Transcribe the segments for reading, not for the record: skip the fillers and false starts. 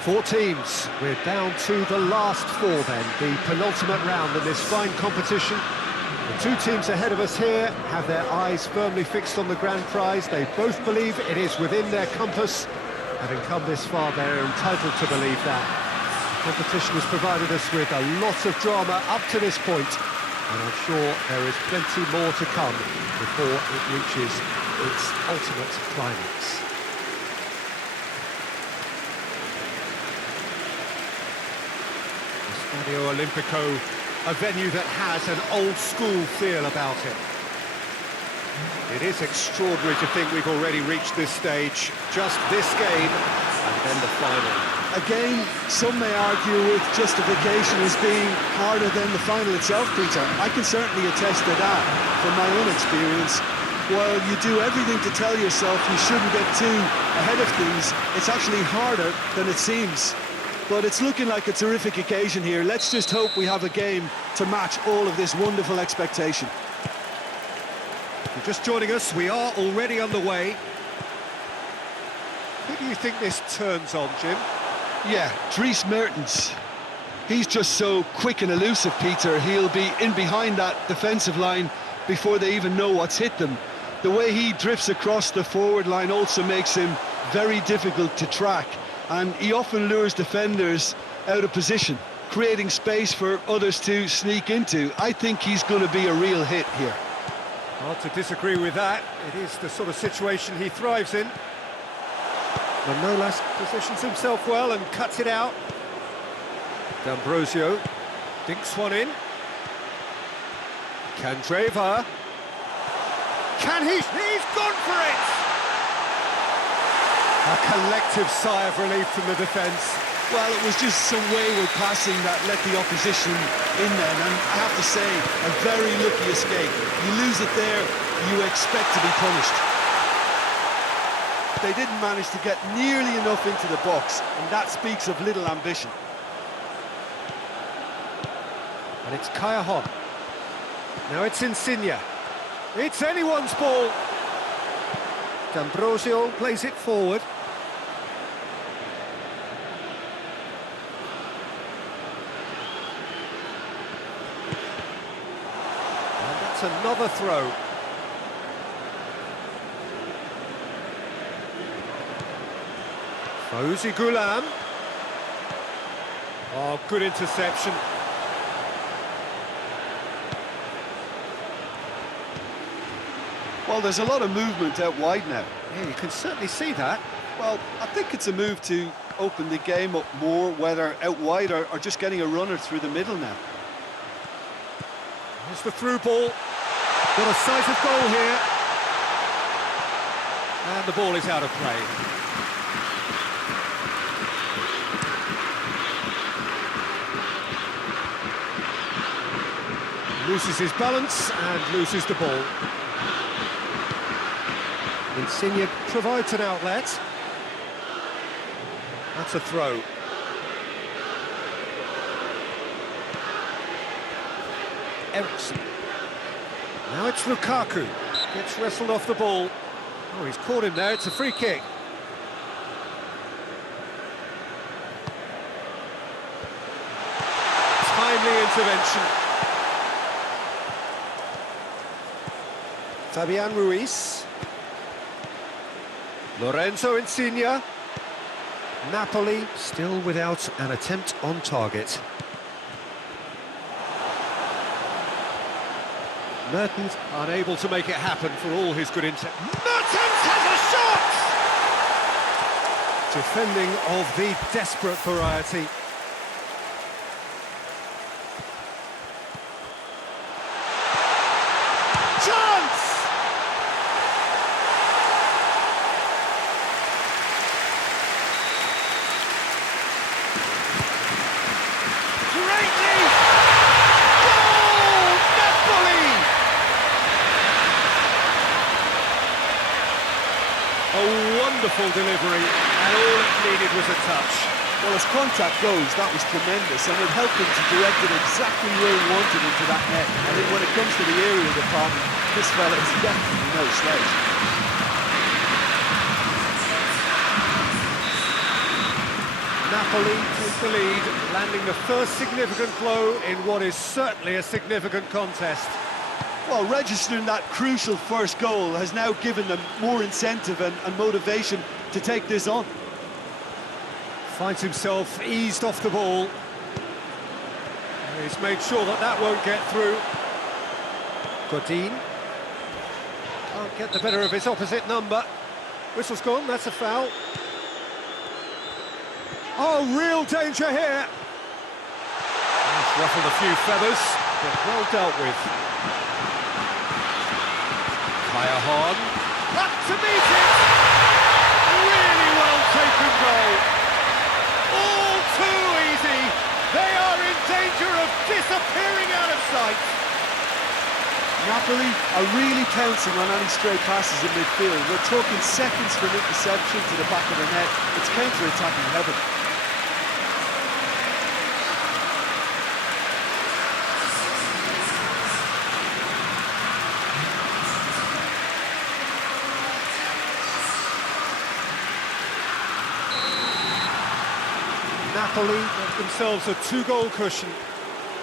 Four teams. We're down to the last four then, the penultimate round in this fine competition. The two teams ahead of us here have their eyes firmly fixed on the grand prize. They both believe it is within their compass. Having come this far, they're entitled to believe that. The competition has provided us with a lot of drama up to this point, and I'm sure there is plenty more to come before it reaches its ultimate climax. Stadio Olimpico, a venue that has an old-school feel about it. It is extraordinary to think we've already reached this stage. Just this game, and then the final. Again, some may argue with justification as being harder than the final itself, Peter. I can certainly attest to that from my own experience. While you do everything to tell yourself you shouldn't get too ahead of things, it's actually harder than it seems. But it's looking like a terrific occasion here. Let's just hope we have a game to match all of this wonderful expectation. If you're just joining us, we are already underway. Who do you think this turns on, Jim? Yeah, Dries Mertens. He's just so quick and elusive, Peter. He'll be in behind that defensive line before they even know what's hit them. The way he drifts across the forward line also makes him very difficult to track. And he often lures defenders out of position, creating space for others to sneak into. I think he's going to be a real hit here. Hard to disagree with that. It is the sort of situation he thrives in. Manolas positions himself well and cuts it out. D'Ambrosio dinks one in. Candreva. He's gone for it! A collective sigh of relief from the defence. Well, it was just some wayward passing that let the opposition in then, and I have to say, a very lucky escape. You lose it there, you expect to be punished. They didn't manage to get nearly enough into the box, and that speaks of little ambition. And it's Kaya. Now it's Insigne. It's anyone's ball. D'Ambrosio plays it forward. And that's another throw. Fauzi Ghulam. Oh, good interception. Well, there's a lot of movement out wide now. Yeah, you can certainly see that. Well, I think it's a move to open the game up more, whether out wide or just getting a runner through the middle now. Here's the through ball. Got a sight of goal here. And the ball is out of play. Loses his balance and loses the ball. Insigne provides an outlet. That's a throw. Eriksson. Now it's Lukaku. Gets wrestled off the ball. Oh, he's caught him there. It's a free kick. Timely intervention. Fabian Ruiz. Lorenzo Insigne. Napoli still without an attempt on target. Mertens unable to make it happen for all his good intent. Mertens has a shot! Defending of the desperate variety. Chance! Greatly! Goal! Napoli! A wonderful delivery, and all it needed was a touch. Well, as contact goes, that was tremendous, and it helped him to direct it exactly where he wanted into that net. I think when it comes to the area department, this fella is definitely no slouch. Napoli take the lead, landing the first significant blow in what is certainly a significant contest. Well, registering that crucial first goal has now given them more incentive and motivation to take this on. Finds himself eased off the ball. He's made sure that that won't get through. Godin can't get the better of his opposite number. Whistle's gone, that's a foul. Oh, real danger here. He's ruffled a few feathers, but well dealt with. Payeer up to meet it. Really well taken goal. All too easy. They are in danger of disappearing out of sight. Napoli are really pouncing on any stray passes in midfield. We're talking seconds for an interception to the back of the net. It's counter-attacking heaven. Napoli got themselves a two-goal cushion.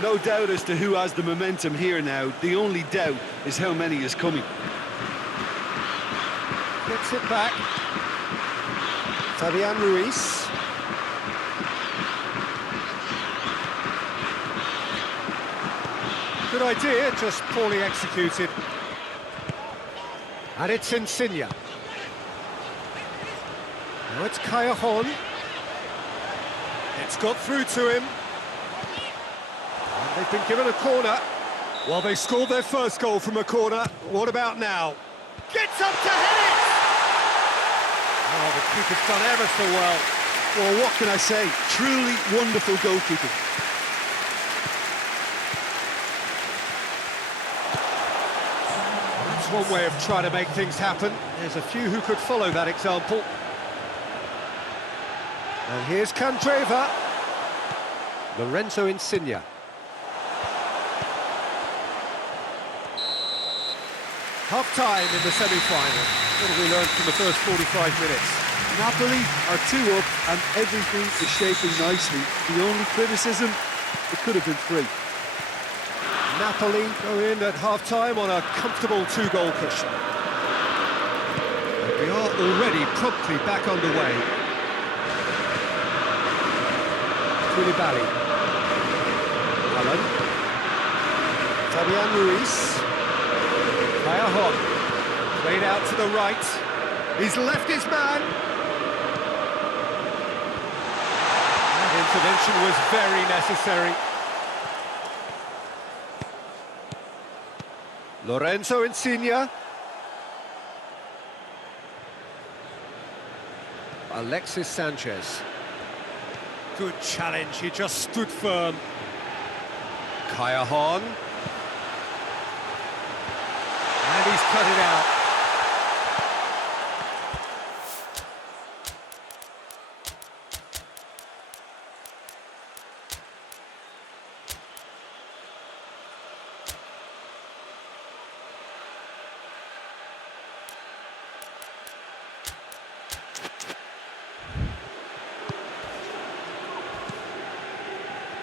No doubt as to who has the momentum here now. The only doubt is how many is coming. Gets it back. Fabian Ruiz. Good idea, just poorly executed. And it's Insigne. Now it's Payeer. It's got through to him. And they've been given a corner. Well, they scored their first goal from a corner. What about now? Gets up to head it! Oh, the keeper's done ever so well. Well, what can I say? Truly wonderful goalkeeping. That's one way of trying to make things happen. There's a few who could follow that example. And here's Candreva. Lorenzo Insigne. Half-time in the semi-final. What have we learned from the first 45 minutes? Napoli are 2 up and everything is shaping nicely. The only criticism, it could have been 3. Napoli go in at half-time on a comfortable 2-goal cushion. And we are already promptly back underway. Koulibaly. Allen. Fabian Ruiz. Payeer played out to the right. He's left his man. That intervention was very necessary. Lorenzo Insigne. Alexis Sanchez. Good challenge, he just stood firm. Payeer. And he's cut it out.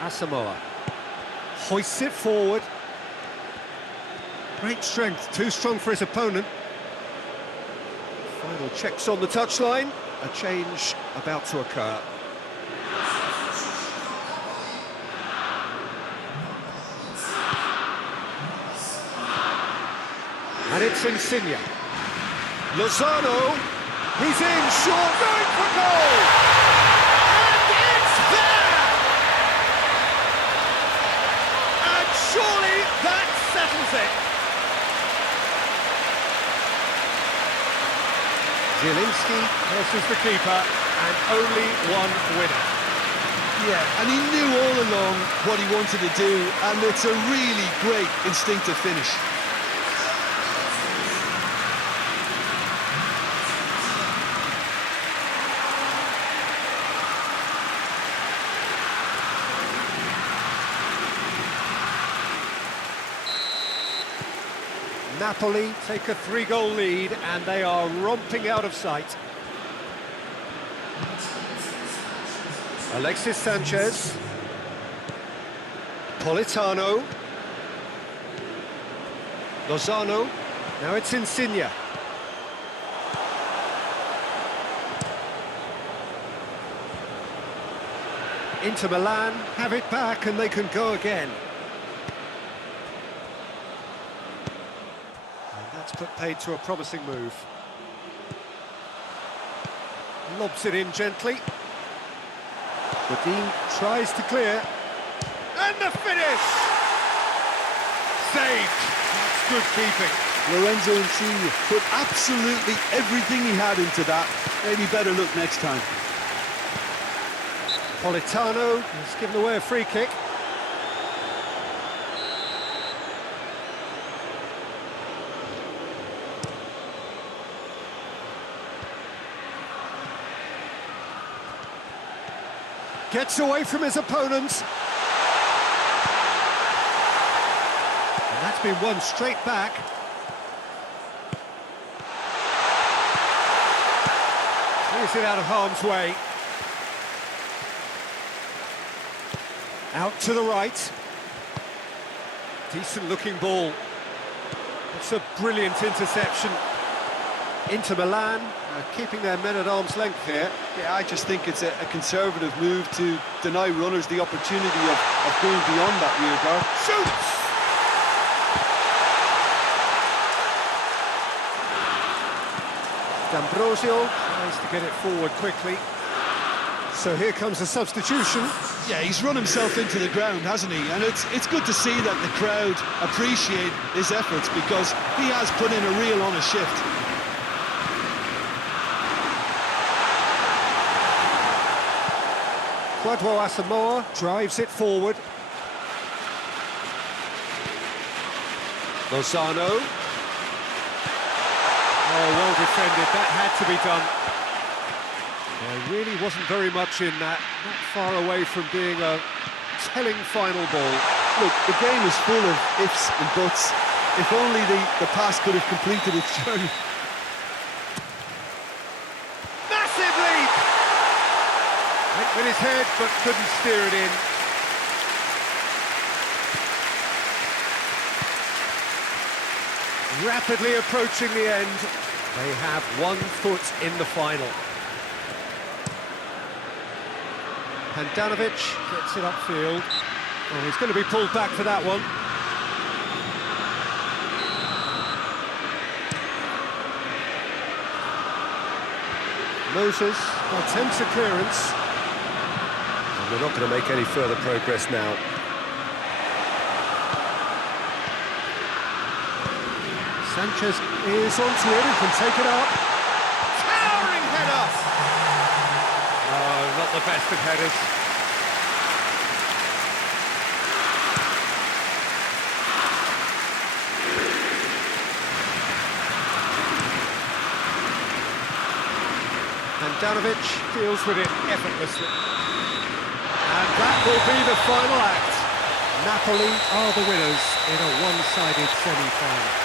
Asamoah hoists it forward. Great strength, too strong for his opponent. Final checks on the touchline. A change about to occur. And it's Insigne. Lozano, he's in, short, going for goal! And it's there! And surely that settles it. Zielinski versus the keeper, and only one winner. Yeah, and he knew all along what he wanted to do, and it's a really great instinctive finish. Napoli take a 3-goal lead and they are romping out of sight. Alexis Sanchez. Politano. Lozano. Now it's Insigne. Inter Milan have it back and they can go again. And that's put paid to a promising move. Lobs it in gently. Godin tries to clear. And the finish! Saved! That's good keeping. Lorenzo Insigne put absolutely everything he had into that. Maybe better look next time. Politano has given away a free kick. Gets away from his opponents. And that's been won straight back. Clears it out of harm's way. Out to the right. Decent looking ball. It's a brilliant interception. Inter Milan keeping their men at arm's length here. Yeah, I just think it's a conservative move to deny runners the opportunity of going beyond that rear guard. Shoots! D'Ambrosio tries to get it forward quickly. So here comes a substitution. Yeah, he's run himself into the ground, hasn't he? And it's good to see that the crowd appreciate his efforts because he has put in a real honest shift. Kwadwo Asamoah drives it forward. Lozano. Oh, well defended. That had to be done. There really wasn't very much in that. Not far away from being a telling final ball. Look, the game is full of ifs and buts. If only the pass could have completed its journey. Massive leap! Went with his head, but couldn't steer it in. Rapidly approaching the end. They have 1 foot in the final. Handanovic gets it upfield. Oh, he's going to be pulled back for that one. Moses attempts a clearance. And they're not going to make any further progress now. Sanchez is onto it and can take it up. Towering header! Oh, not the best of headers. Handanovic deals with it effortlessly. And that will be the final act. Napoli are the winners in a one-sided semi-final.